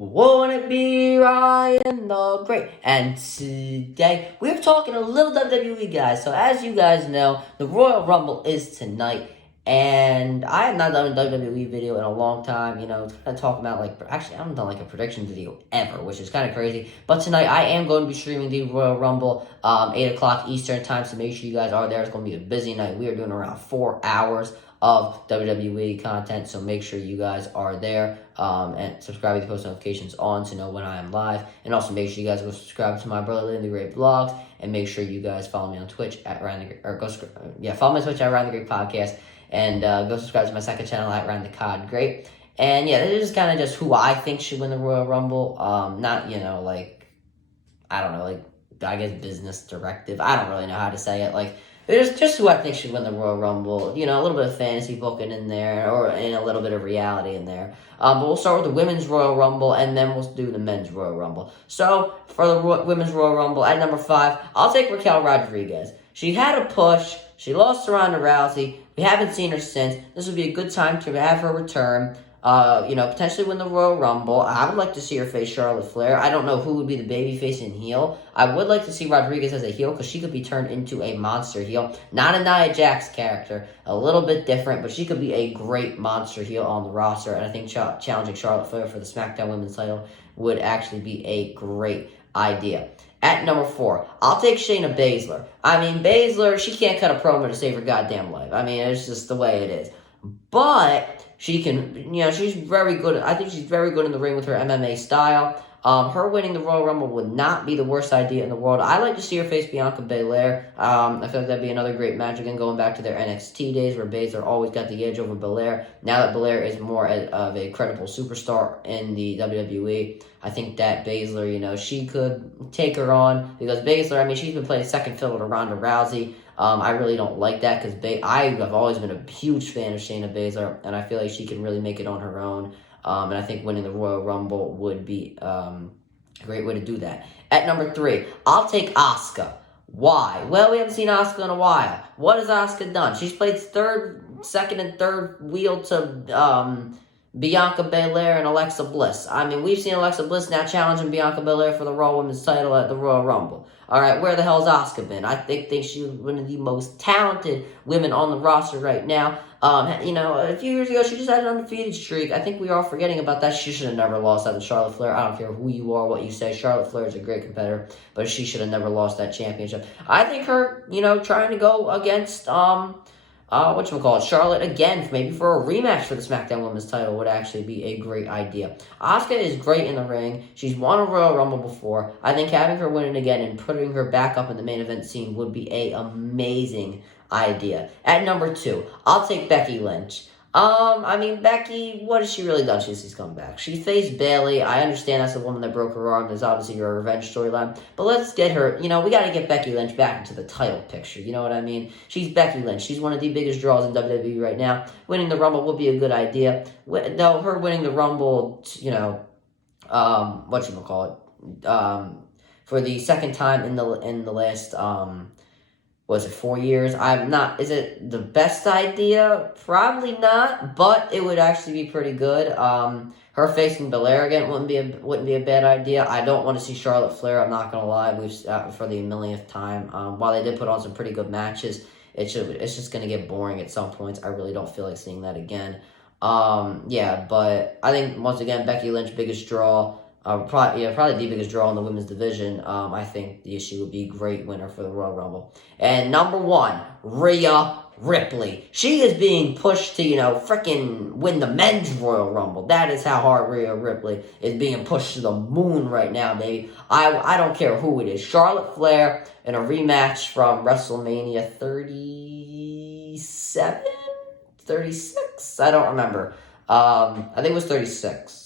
Won't it be Ryan the Great? And today we're talking a little WWE, guys. So as you guys know, the Royal Rumble is tonight, and I have not done a WWE video in a long time. Kind of talking about actually I haven't done like a prediction video ever, which is kind of crazy. But tonight I am going to be streaming the Royal Rumble, 8 o'clock Eastern time. So make sure you guys are there. It's going to be a busy night. We are doing around 4 hours of WWE content, so make sure you guys are there and subscribe with the post notifications on to know when I am live, and also make sure you guys go subscribe to my brother Lynn the Great vlogs, and make sure you guys follow me on Twitch at Ryan the Great, or follow me on Twitch at Ryan the Great Podcast, and go subscribe to my second channel at Ryan the Cod Great. And yeah, this is kind of just who I think should win the Royal Rumble. Not I don't know, I guess business directive. I don't really know how to say it. It's just who I think should win the Royal Rumble. A little bit of fantasy booking in there, and a little bit of reality in there. But we'll start with the Women's Royal Rumble, and then we'll do the Men's Royal Rumble. So, for the Women's Royal Rumble, at number 5, I'll take Raquel Rodriguez. She had a push. She lost to Ronda Rousey. We haven't seen her since. This would be a good time to have her return. Potentially win the Royal Rumble. I would like to see her face Charlotte Flair. I don't know who would be the babyface and heel. I would like to see Rodriguez as a heel because she could be turned into a monster heel. Not a Nia Jax character. A little bit different, but she could be a great monster heel on the roster. And I think challenging Charlotte Flair for the SmackDown Women's title would actually be a great idea. At number 4, I'll take Shayna Baszler. Baszler, she can't cut a promo to save her goddamn life. It's just the way it is. But she can, she's very good. I think she's very good in the ring with her MMA style. Her winning the Royal Rumble would not be the worst idea in the world. I like to see her face Bianca Belair. I feel like that'd be another great match. Again, going back to their NXT days where Baszler always got the edge over Belair. Now that Belair is more of a credible superstar in the WWE, I think that Baszler, she could take her on. Because Baszler, she's been playing second fiddle to Ronda Rousey. I really don't like that because I have always been a huge fan of Shayna Baszler, and I feel like she can really make it on her own. And I think winning the Royal Rumble would be a great way to do that. At number 3, I'll take Asuka. Why? Well, we haven't seen Asuka in a while. What has Asuka done? She's played second and third wheel to Bianca Belair and Alexa Bliss. We've seen Alexa Bliss now challenging Bianca Belair for the Raw Women's title at the Royal Rumble. All right, where the hell's Asuka been? I think she's one of the most talented women on the roster right now. A few years ago, she just had an undefeated streak. I think we are forgetting about that. She should have never lost that to Charlotte Flair. I don't care who you are, what you say. Charlotte Flair is a great competitor, but she should have never lost that championship. I think her, trying to go against, Charlotte again, maybe for a rematch for the SmackDown Women's title would actually be a great idea. Asuka is great in the ring. She's won a Royal Rumble before. I think having her win it again and putting her back up in the main event scene would be a amazing idea. At number 2, I'll take Becky Lynch. Becky, what has she really done since she's come back? She faced Bayley. I understand that's the woman that broke her arm. There's obviously her revenge storyline. But let's get her, we got to get Becky Lynch back into the title picture. You know what I mean? She's Becky Lynch. She's one of the biggest draws in WWE right now. Winning the Rumble would be a good idea. Though her winning the Rumble, for the second time in the last, was it 4 years? Is it the best idea? Probably not, but it would actually be pretty good. Her facing Belair again wouldn't be a bad idea. I don't want to see Charlotte Flair, I'm not going to lie. We've for the millionth time. While they did put on some pretty good matches, it's just going to get boring at some points. I really don't feel like seeing that again. But I think, once again, Becky Lynch, biggest draw. Probably the biggest draw in the women's division. I think she would be a great winner for the Royal Rumble. And number 1, Rhea Ripley. She is being pushed to, freaking win the men's Royal Rumble. That is how hard Rhea Ripley is being pushed to the moon right now, baby. I don't care who it is. Charlotte Flair in a rematch from WrestleMania 37? 36? I don't remember. I think it was 36.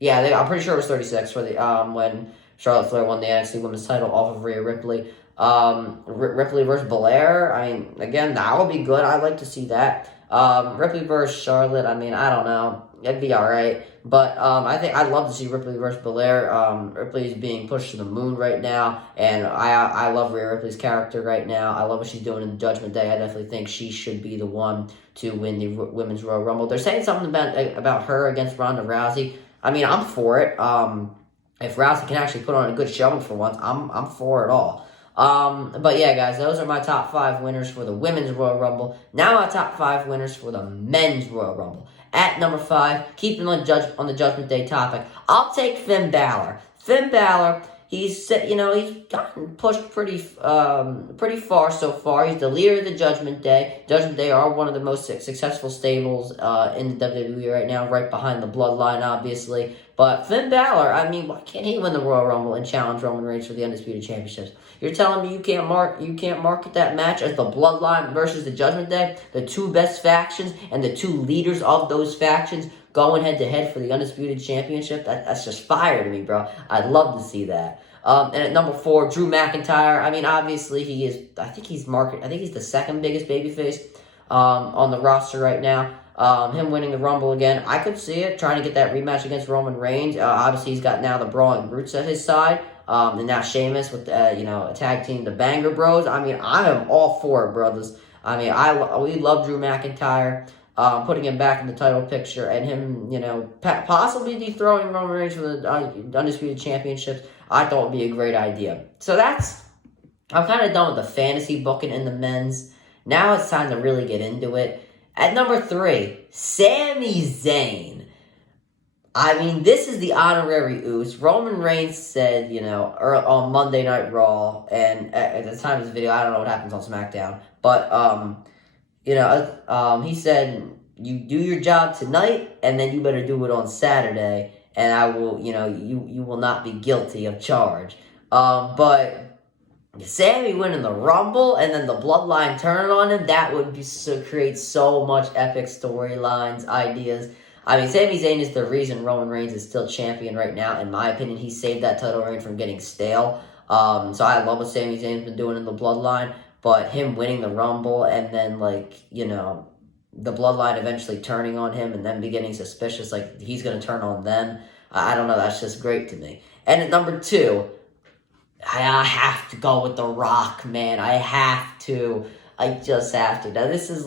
Yeah, I'm pretty sure it was 36 for the when Charlotte Flair won the NXT Women's title off of Rhea Ripley. Ripley versus Belair. Again, that would be good. I'd like to see that. Ripley versus Charlotte. I don't know. It'd be all right. But I think I'd love to see Ripley versus Belair. Ripley's being pushed to the moon right now, and I love Rhea Ripley's character right now. I love what she's doing in Judgment Day. I definitely think she should be the one to win the Women's Royal Rumble. They're saying something about her against Ronda Rousey. I mean, I'm for it. If Rousey can actually put on a good showing for once, I'm for it all. But yeah, guys, those are my top 5 winners for the Women's Royal Rumble. Now my top 5 winners for the Men's Royal Rumble. At number 5, keeping on the Judgment Day topic, I'll take Finn Balor. Finn Balor, he's gotten pushed pretty far so far. He's the leader of the Judgment Day. Judgment Day are one of the most successful stables in the WWE right now, right behind the Bloodline, obviously. But Finn Balor, I mean, why can't he win the Royal Rumble and challenge Roman Reigns for the Undisputed Championships? You're telling me you can't market that match as the Bloodline versus the Judgment Day, the 2 best factions and the 2 leaders of those factions going head-to-head for the Undisputed Championship? That's just fire to me, bro. I'd love to see that. And at number 4, Drew McIntyre. I mean, obviously, I think he's the second biggest babyface on the roster right now. Him winning the Rumble again, I could see it, trying to get that rematch against Roman Reigns. Obviously, he's got now the Brawling Brutes at his side. And now Sheamus with, a tag team, the Banger Bros. I mean, I am all for it, brothers. I mean, we love Drew McIntyre. Putting him back in the title picture and him, possibly dethroning Roman Reigns for the Undisputed Championships, I thought would be a great idea. So I'm kind of done with the fantasy booking in the men's. Now it's time to really get into it. At number 3, Sami Zayn. I mean, this is the honorary Uce. Roman Reigns said, on Monday Night Raw, and at the time of this video, I don't know what happens on SmackDown, but, he said, you do your job tonight, and then you better do it on Saturday, and I will, you will not be guilty of charge. But Sammy winning the Rumble, and then the Bloodline turning on him, that would create so much epic storylines, ideas. I mean, Sami Zayn is the reason Roman Reigns is still champion right now. In my opinion, he saved that title reign from getting stale. So I love what Sami Zayn's been doing in the Bloodline. But him winning the Rumble and then, the Bloodline eventually turning on him and then getting suspicious, he's going to turn on them. I don't know, that's just great to me. And at number 2, I have to go with The Rock, man. I just have to. Now, this is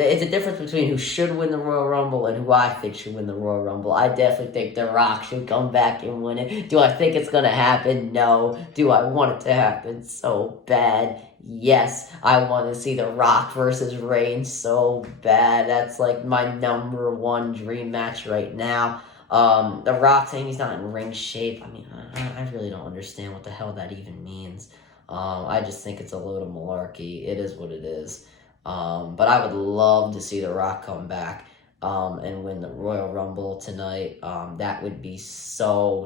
it's a difference between who should win the Royal Rumble and who I think should win the Royal Rumble. I definitely think The Rock should come back and win it. Do I think it's going to happen? No. Do I want it to happen so bad? Yes. I want to see The Rock versus Reigns so bad. That's my number 1 dream match right now. The Rock saying he's not in ring shape. I mean, I really don't understand what the hell that even means. I just think it's a load of malarkey. It is what it is. But I would love to see The Rock come back and win the Royal Rumble tonight. That would be so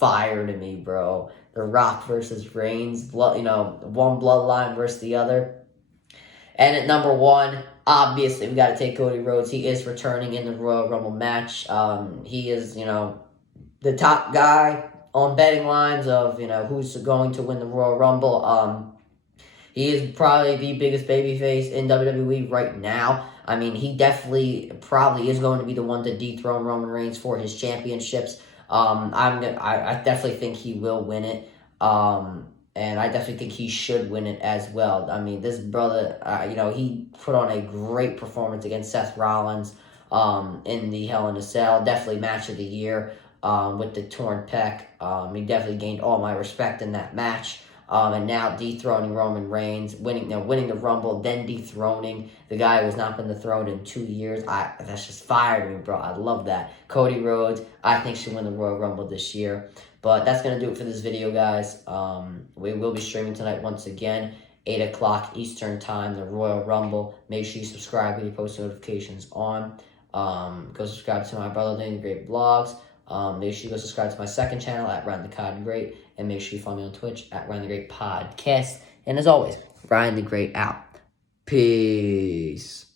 fire to me, bro. The Rock versus Reigns, one bloodline versus the other. And at number 1, obviously, we got to take Cody Rhodes. He is returning in the Royal Rumble match. He is, the top guy on betting lines of, who's going to win the Royal Rumble. He is probably the biggest babyface in WWE right now. I mean, he definitely probably is going to be the one to dethrone Roman Reigns for his championships. I definitely think he will win it. And I definitely think he should win it as well. I mean, this brother, he put on a great performance against Seth Rollins in the Hell in a Cell. Definitely match of the year with the torn pec. He definitely gained all my respect in that match. And now dethroning Roman Reigns, winning the Rumble, then dethroning the guy who has not been dethroned in 2 years. That's just fire to me, bro. I love that. Cody Rhodes, I think, should win the Royal Rumble this year. But that's going to do it for this video, guys. We will be streaming tonight once again, 8 o'clock Eastern Time, the Royal Rumble. Make sure you subscribe with your post notifications on. Go subscribe to my brother Doing the Great Vlogs. Make sure you go subscribe to my second channel at Ryan the Cod Great. And make sure you follow me on Twitch at Ryan the Great Podcast. And as always, Ryan the Great out. Peace.